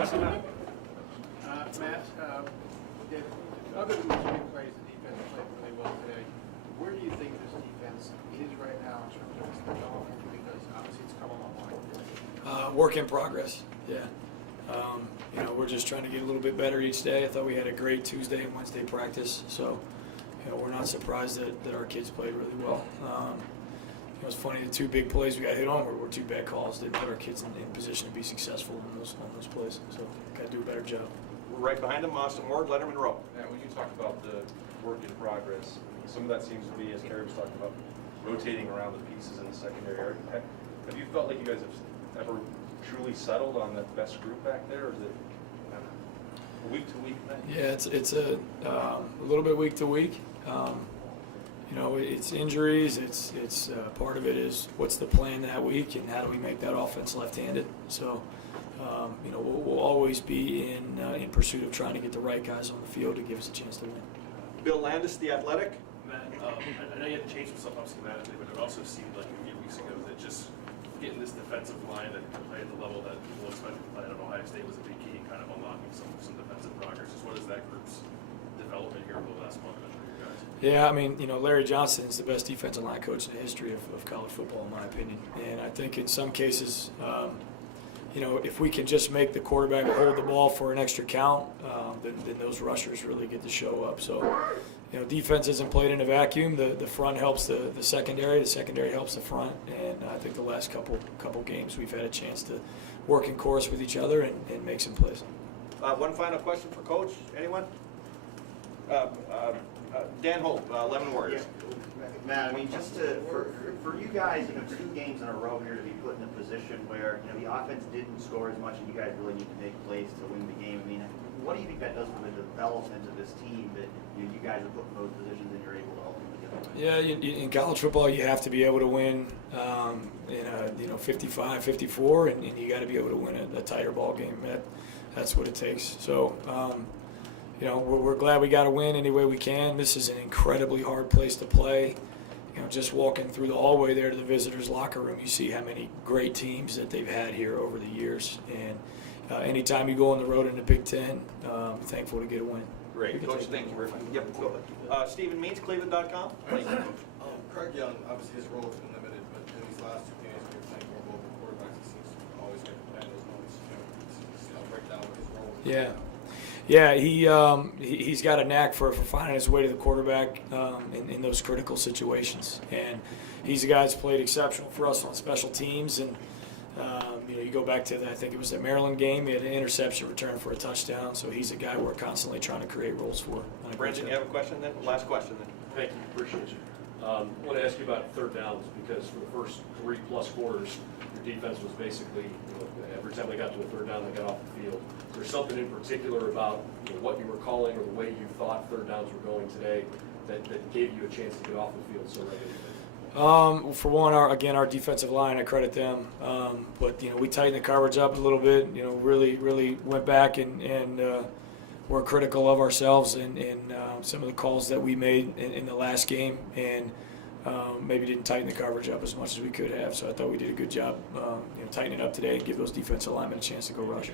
Matt, other than those big plays, the defense played really well today. Where do you think this defense is right now in terms of its development? Because obviously it's come a long way. Work in progress, yeah. We're just trying to get a little bit better each day. I thought we had a great Tuesday and Wednesday practice, so we're not surprised that our kids played really well. It was funny, the two big plays we got hit on were two bad calls. Didn't put our kids in position to be successful on those plays, so got to do a better job. We're right behind him, Austin Ward, Leonard Monroe. Yeah, when you talk about the work in progress, some of that seems to be, as Terry was talking about, rotating around the pieces in the secondary. Have you felt like you guys have ever truly settled on the best group back there, or is it week to week thing? Yeah, it's a little bit week to week. It's injuries. It's part of it is what's the plan that week and how do we make that offense left-handed. So, we'll always be in pursuit of trying to get the right guys on the field to give us a chance to win. Bill Landis, The Athletic. Matt, I know you had to change some stuff up schematically, but it also seemed like a few weeks ago that just getting this defensive line to play at the level that people expected to play at Ohio State was a big key in kind of unlocking some defensive progress. Just what is that group's development here over the last month for you guys? Yeah, Larry Johnson is the best defensive line coach in the history of college football, in my opinion. And I think in some cases, if we can just make the quarterback hold the ball for an extra count, then those rushers really get to show up. So, defense isn't played in a vacuum. The front helps the secondary helps the front. And I think the last couple games we've had a chance to work in chorus with each other and make some plays. One final question for Coach. Anyone? Dan Hope, Lemon Warriors. Yeah. Matt, just for you guys, 2 games in a row here to be put in a position where the offense didn't score as much, and you guys really need to make plays to win the game. What do you think that does for the development of this team that you guys are put in those positions and you're able to ultimately get them? Yeah, in college football, you have to be able to win in a 55-54, and you got to be able to win a tighter ball game. That's what it takes. So. We're glad we got to win any way we can. This is an incredibly hard place to play. Just walking through the hallway there to the visitors' locker room, you see how many great teams that they've had here over the years. And anytime you go on the road in the Big Ten, I'm thankful to get a win. Great. Coach, thank you very much. Yep. Stephen Means, Cleveland.com. Craig Young, obviously his role has been limited, but in these last 2 games, when you're playing more local quarterbacks, it seems to always make a plan those moments, break down what his role is. Yeah. Yeah, he's got a knack for finding his way to the quarterback in those critical situations, and he's a guy that's played exceptional for us on special teams. And you go back to I think it was the Maryland game. He had an interception return for a touchdown. So he's a guy we're constantly trying to create roles for. Brandon, you have a question then? Last question then. Thank you, appreciate you. I want to ask you about third downs because for the first 3+ quarters, your defense was basically, every time they got to a third down, they got off the field. Is there something in particular about what you were calling or the way you thought third downs were going today that gave you a chance to get off the field so regularly? For one, our defensive line, I credit them. But we tightened the coverage up a little bit. Really went back and were critical of ourselves and some of the calls that we made in the last game, and maybe didn't tighten the coverage up as much as we could have. So I thought we did a good job, tightening it up today and give those defensive linemen a chance to go rush.